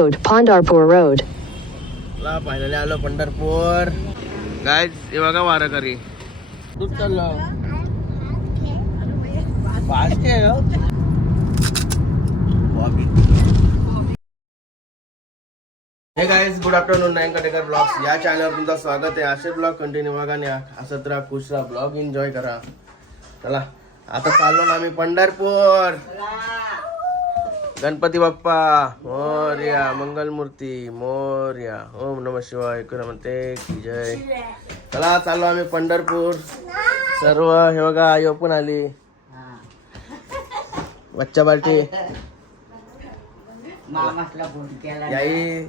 Road, Pondarpur Road. ला finally आलो पंढरपूर. काय हे बघा वारकरी. दूध चाललो. फास्ट आहे हो. Hey guys good afternoon nine Katekar blogs या चॅनलवर तुमचं स्वागत आहे. असे ब्लॉग कंटिन्यू बघा आणि असत राहा खुश राहा. ब्लॉग एन्जॉय करा. चला. आता चाललो ना आम्ही पंढरपूर. गणपती बाप्पा मोर्या मंगलमूर्ती मोर्या. ओम नम शिवाय म्हणते की जय. चला चाललो आम्ही पंढरपूर. सर्व हे बघा आई पण आली. बच्चा केला याई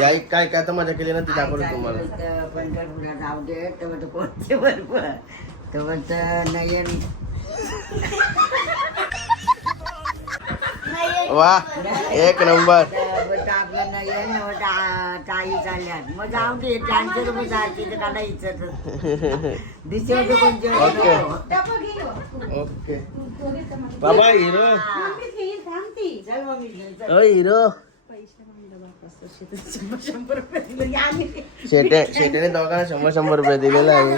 याई काय काय तर मजा केली ना ती दाखवली तुम्हाला. पंढरपूरला जाऊ दे तेव्हा तर कोणते बरोबर? तेव्हा तर नयन वा एक नंबर. ताई चालल्यात मग जाऊ दे रुपये जायचे तर कोणते ओके. ओके. बाबा हिरो. ओ हिरो. शेटे शेटेने दोघांना शंभर शंभर रुपये दिलेला आहे.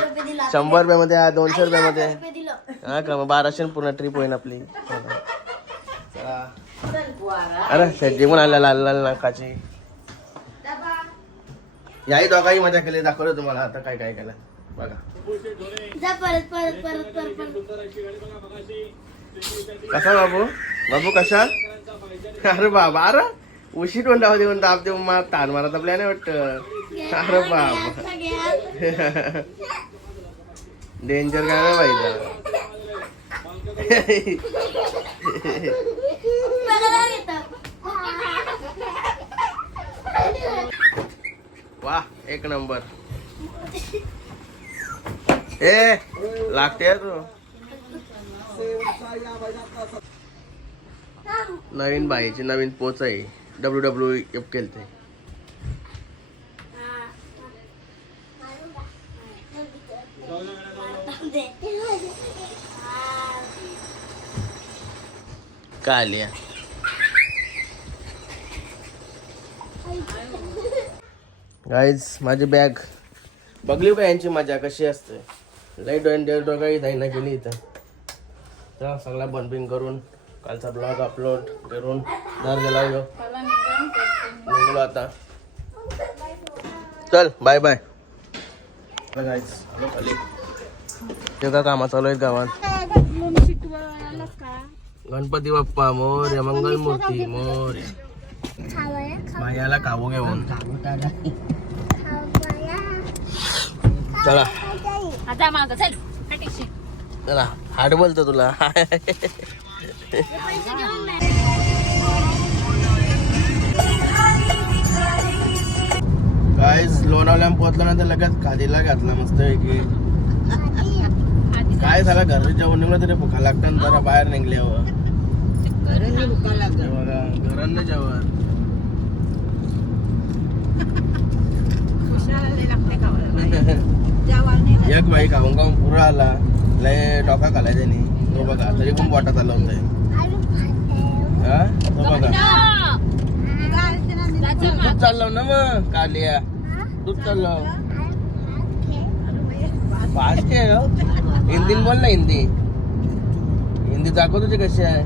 शंभर रुपये मध्ये हा दोनशे रुपये मध्ये हा का मग बाराशे पूर्ण ट्रिप होईल आपली. अरे पण आल्या लाल लाल नाकाची. याही दोघाही मजा केली दाखवलं तुम्हाला आता काय काय केलं. बघा. जा परत परत परत परत परत. कसा बाबू? बाबू कशा अरे बाबा अरे उशी तोंडावर देऊन दाब देऊन मला ताण मारत आपल्या नाही वाटत. अरे बाबा. डेंजर काय नाही पाहिजे बघायला येतं. वा एक नंबर. ए लागते तू. नवीन बाईची नवीन पोच आहे. डब्ल्यू डब्ल्यू एफ केलते. काय लिया गाईज माझी बॅग बघली का यांची मजा कशी असते. लई डोन डोकाही धाईना केली इथं. तर सगळा बनबिंग करून कालचा ब्लॉग अपलोड करून घर गेला यो. निघलो आता. चल बाय बाय गाईज ते का कामा चालू आहेत गावात. गणपती बाप्पा मोर्या मंगलमूर्ती मोर्या मायाला काबू घेऊन चला. आता मागं चल. हाट बोलतो तुला. काय लोणावल्या पोहोचलो ना तर लगेच खादीला घातला मस्त की काय झालं घरी जेवण निघलं तरी भुका लागतात ना जरा बाहेर निघल्यावर. घरांनी भुका लागत हे एक बाई खाऊन खाऊन पुरा आला. लय डोका खालाय त्यांनी. तो बघा तरी पण पोटात आलं होतंय हा? तो बघा दूध चाललो ना मग कालिया. दूध चाललो. फास्ट आहे हो. हिंदीत बोल ना हिंदी. हिंदी दाखव तुझी कशी आहे.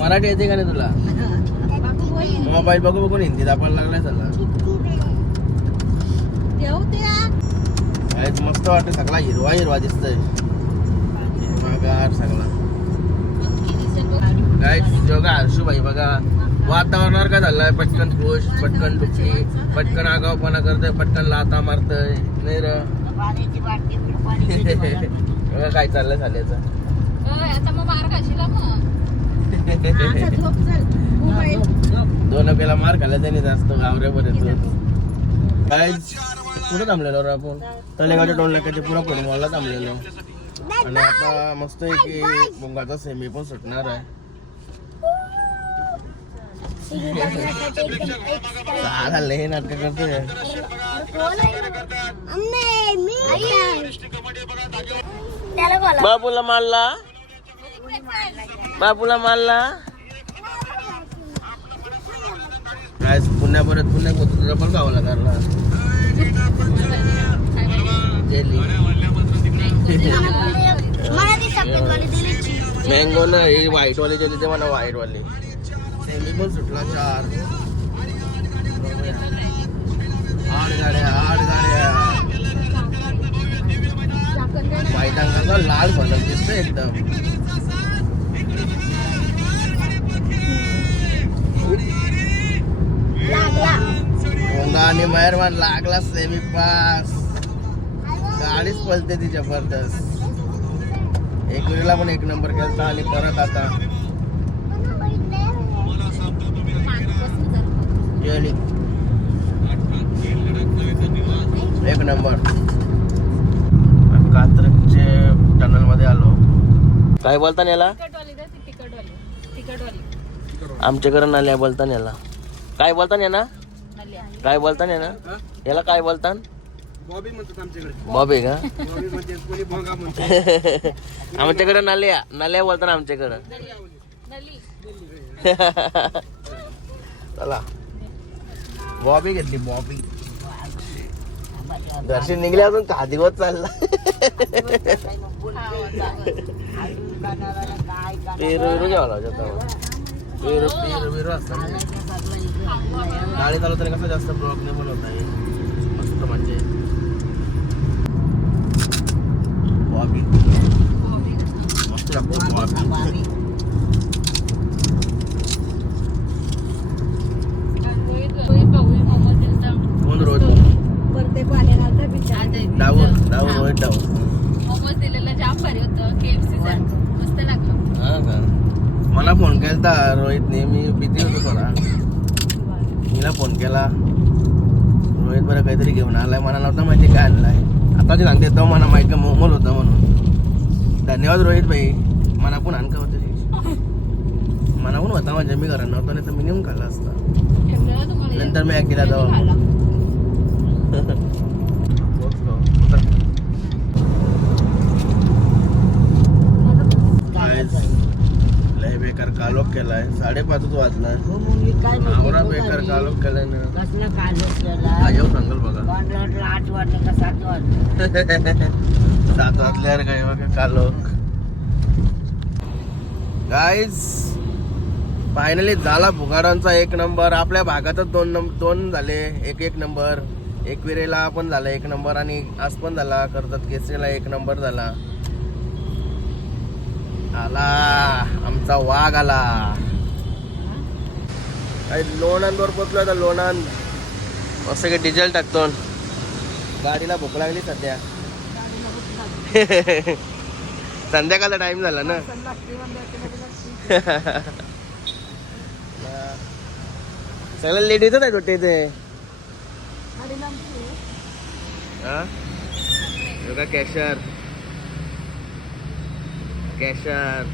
मराठी येते का नाही तुला? मोबाईल बघू बघून हिंदी दाखवायला लागलाय सगळं मस्त वाटत सगळा हिरवा हिरवा दिसतोय. हिरवागार सगळा. काय जोगा हर्षू भाई बघा. वातावरणावर काय झालंय पटकन खुश पटकन दुखी पटकन आगावपणा करतोय पटकन लाता मारतोय. नाही बघा काय चाललंय झाल्याचं. आता मग मार खाशील मग दोन वेळेला मार खाल्ला त्याने जास्त गावऱ्यापर्यंत. काय कुठे थांबलेलो रे आपण. तळेगावच्या दोन लाखाच्या पुरा पडमॉलला थांबलेलो. आणि आता मस्त आहे की मुंगाचा सेमी पण सुटणार आहे. झाला लय नाटक करतोय. बाबूला मारला? बाबूला मारला? आज पुण्या परत पुण्या पण गावाला करणार जेली मला ती सफेद वाली दिली मँगो ना ही व्हाईट वाली जेली ते मला व्हाईट वाली. सेमी पण सुटला चार. आठ गाड्या आठ गाड्या. व्हाईट अंगाचा लाल भडक दिसतो एकदम. आणि मेहरबान लागला सेमी पास गाडीच पलते ती जबरदस्त. एक वेळेला पण एक नंबर केलता आणि परत आता. एक नंबर. कात्रकचे टनलमध्ये आलो. काय बोलता याला आमच्याकडे नाल्या बोलता याला काय बोलता ना काय बोलता ना याला काय बोलता? बॉबी म्हणतात आमच्याकडे. बॉबी का? बॉबी कोणी भोंगा म्हणतात आमच्याकडे नाल्या नाल्या बोलतात आमच्याकडं. चला. बॉबी घेतली बॉबी. दर्शन निघले अजून का? दिवस चालला. पेरू पेरू घ्यावा लागेल तेव्हा. पेरू पेरू पेरू असतात गाडी चालवताना कसं जास्त प्रॉब्लेम होत नाही मस्त म्हणजे बॉबी मस्त लागतो बॉबी कोण रोज डावून डावून रोहित डावून मोमोज दिलेला जाम भारी होतं केएफसीचा मस्त लागलं हा का मला फोन केलता रोहितने मी भीती होतो थोडा मीला फोन केला रोहित बरं काहीतरी घेऊन आलाय. मला नव्हतं माहिती काय आणलाय. आता जे सांगते तो मला माहिती मोमोल होता म्हणून. धन्यवाद रोहित भाई. मला पण आणका होतं? मला पण होता म्हणजे मी घरात नव्हतो नाही तर मी नेऊन खाल्ला असता. नंतर मी केला जाऊ खाल्ला. लय बेकार कालोख केलाय. साडेपाचच वाजलाय. काय आवरा बेकार कालोख केलाय ना. कसलं केला आजव सांगल बघा. वाटलं आठ वाटलं का सात वाटलं सात वाजल्यावर काय बघा कालोख गाईज फायनली झाला भुगारांचा एक नंबर आपल्या भागातच दोन नंबर दोन झाले. एक एक नंबर एकविरेला पण झाला एक नंबर आणि आज पण झाला. कर्जत केसरीला एक नंबर झाला. आला. आमचा वाघ आला. काही लोणांवर पोचलो आता लोणांद मस्त काही डिझेल टाकतो. गाडीला भूक लागली सध्या. संध्याकाळचा टाइम झाला ना. सगळं लेट येतात आहे कुठे इथे. हा? हे कॅशर. कॅशर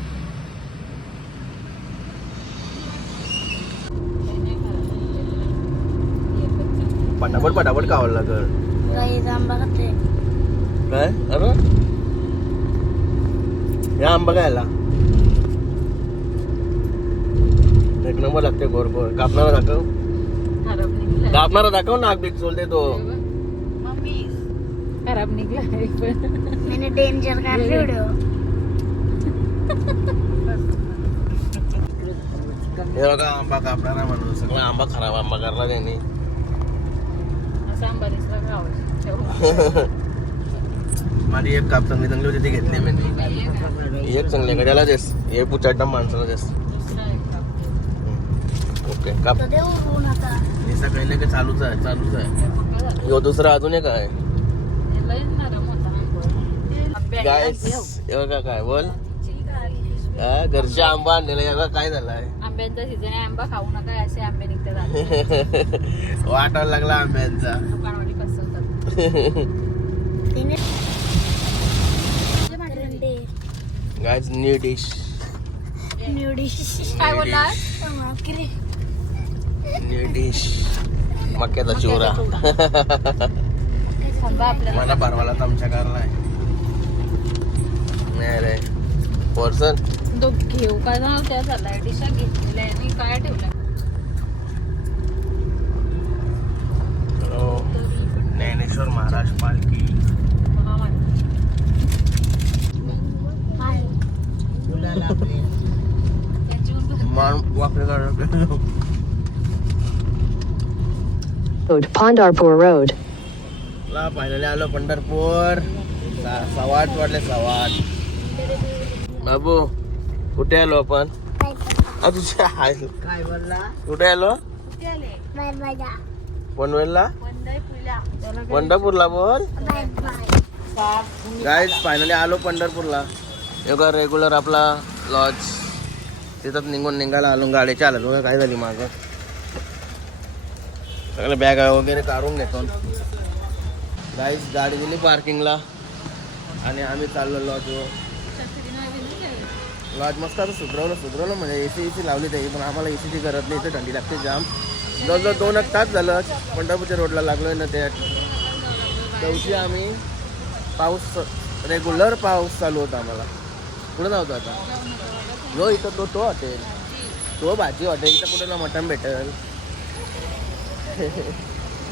पटापट पटापट खावं लागल काय? अरे? या आंबा काय आला एक नंबर लागते गोर गोर. कापणारा दाखव. खराब निघला कापणारा दाखव नाक बीक सोलते तो खराब निघला मैंने डेंजर का वीडियो हे बघा आंबा कापणारा म्हणून सगळा आंबा खराब आंबा करला त्यांनी. माझी एक काप चांगली चांगली होती ती घेतली मी. एक चांगली गड्याला देस. हे पुचाटा माणसाला देस. एक. ओके काप. निसा काही की चालूच आहे चालूच आहे. हे. ह्यो दुसरा अजून एक आहे. हे. हे बघा काय बोल. हा, घरच्या आंबा आणलेला हे बघा काय झालाय. आंब्यांचा सीझन आहे. आंबा खाऊ नका असे आंबे निघतात. वाटायला लागला आंब्यांचा. दुकानवाली फसवतात. Guys new dish new dish काय बोलला? न्यू डिश मक्याचा आपल्याला मला परवाला तर आमच्या कारला आहे. नाही रे. पर्सन घेऊ का ना त्या सलाडिशा घेतलेल्या आणि काय ठेवल्या? ज्ञानेश्वर महाराज पालखी. पंढरपूर रोड ला पाहिलेले आलो पंढरपूर. सवाट वाटले सवाट बाबू कुठे आलो आपण? तुझ्या काय बोलला? कुठे आलो? पनवेलला पंढरपूरला बोल. गाईज फायनली आलो पंढरपूरला. एवढा रेग्युलर आपला लॉज तिथं निघून निघायला आलो गाडी चालत बघा काय झाली मागं? सगळं बॅग वगैरे काढून घेतो. गाईज गाडी दिली पार्किंगला आणि आम्ही चाललो लॉजवर लॉज मस्त आता सुधरवलं सुधरवलं म्हणजे ए सी ए सी लावली त्याची पण आम्हाला ए सीची गरज नाही इथं थंडी लागते जाम. जवळजवळ दोन एक तास झालं पंढरपूरच्या रोडला लागलोय ना त्या दिवशी आम्ही पाऊस रेग्युलर पाऊस चालू होता आम्हाला. कुठं नव्हतं आता? जो इथं तो तो हॉटेल तो भाजी हॉटेल इथं कुठं ना मटण भेटेल.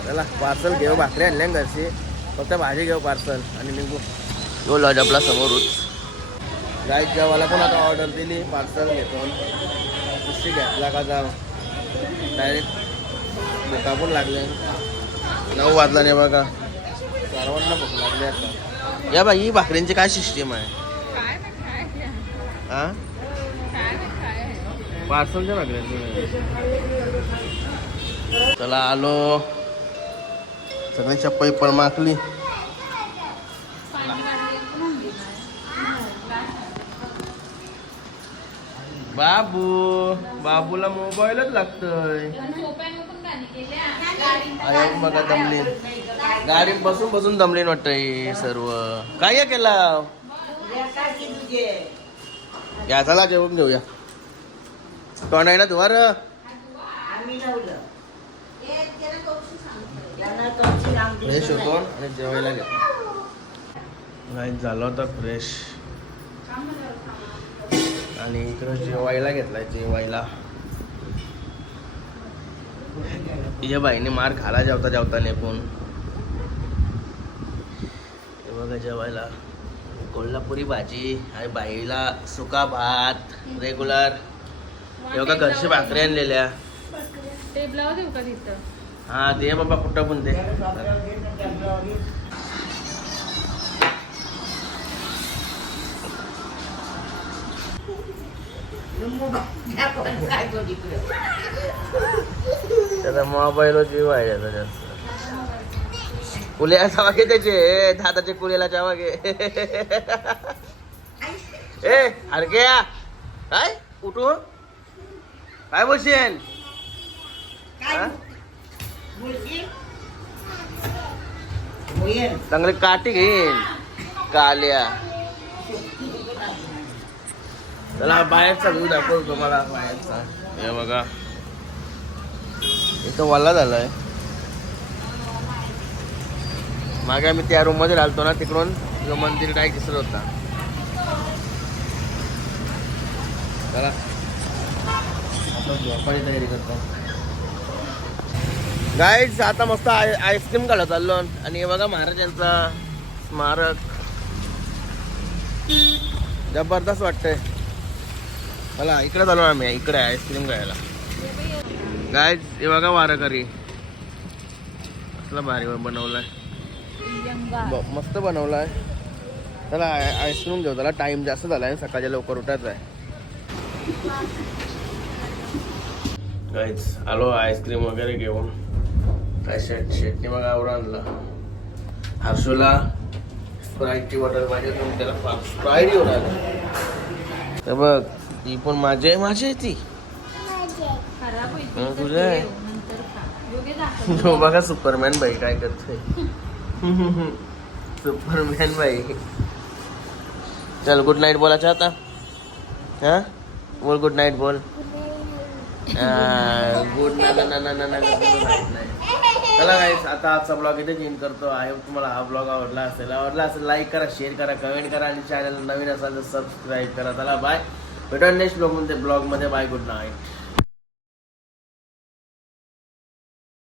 चला पार्सल घेऊ भाकरी आणल्या घरची. फक्त भाजी घेऊ पार्सल आणि निघू. तो लॉज आपला समोरच गाय जेवायला पण आता ऑर्डर दिली पार्सल घेतो दुसरी घेतला का जाऊ डायरेक्ट भुका पण लागले. नऊ वाजला नाही बघा. सर्वांना भूक लागली आता. या बाई ही भाकरींची काय सिस्टीम आहे? हा पार्सलच्या भाकऱ्यांची चला आलो. सगळी चप्पल पण बाबू बाबूला मोबाईलच लागतोय. अरे बघा दमलीन. गाडी बसून बसून दमलीन वाटतंय सर्व. काय या केला? याचाला जेवून घेऊया. कोण आहे ना तुवार? आम्ही लावलं फ्रेश होतो आणि जेवायला घेतो नाही झालं होतं फ्रेश आणि इकडं जेवायला घेतलाय जेवायला. या बाईने मार खाला जेवता जेवता नेपून हे बघा जेवायला. कोल्हापुरी भाजी आणि बाईला सुका भात रेग्युलर हे बघा घरची भाकरी आणलेल्या. हा ते बाबा कुठं पण ते त्याचा मोबाईल जीव आहे त्याचा जास्त. कुल्या वागे त्याचे. दादाचे कुल्याला घे. ए अरे क्या? काय उठू काय? बोलशील. चांगली काठी घेईन. काल्या. चला बाहेरचा व्ह्यू दाखवतो तुम्हाला बाहेरचा. हे बघा. इथं वल्ला झालाय. मागे आम्ही त्या रूममध्ये राहतो ना तिकडून जो मंदिर काय दिसत होता. चला. तयारी करतो गाईड्स आता मस्त आय आईस्क्रीम काढत चाललो. आणि हे बघा महाराजांचा स्मारक. जबरदस्त वाटतंय. चला इकडे चालू आम्ही. इकडे आईस्क्रीम खायला गाईज हे बघा वारकरी. असला भारी बनवलाय. मस्त बनवलाय. चला आय- आईस्क्रीम घेऊ. त्याला टाइम जास्त झालाय. सकाळच्या लवकर उठायचं आहे. आलो आईस्क्रीम वगैरे घेऊन. काय शेट शेटने बघा आवडा आणला. हर्षूला स्प्राईटची बॉटल पाहिजे तुम्ही त्याला स्प्राईट घेऊन आला. तर बघ. ती पण माझी आहे माझी आहे ती. खराब होईल हं, तर तुझं आहे. ठेव, नंतर खा. योग्य दाखव. जो बघा सुपरमॅन बाई काय करतोय. सुपरमॅन बाई. चल गुड नाईट बोलायचं आता. हा? बोल गुड नाईट बोल. गुड ना ना ना ना ना ना गुड नाईट नाही चला गाईस आता आजचा ब्लॉग इथे चेंज करतो. आहे तुम्हाला हा ब्लॉग आवडला असेल. आवडला असेल लाईक करा शेअर करा कमेंट करा आणि चॅनल नवीन असाल तर सबस्क्राईब करा. चला बाय भेटूया नेक्स्ट ब्लॉगमध्ये ब्लॉगमध्ये. Bye good night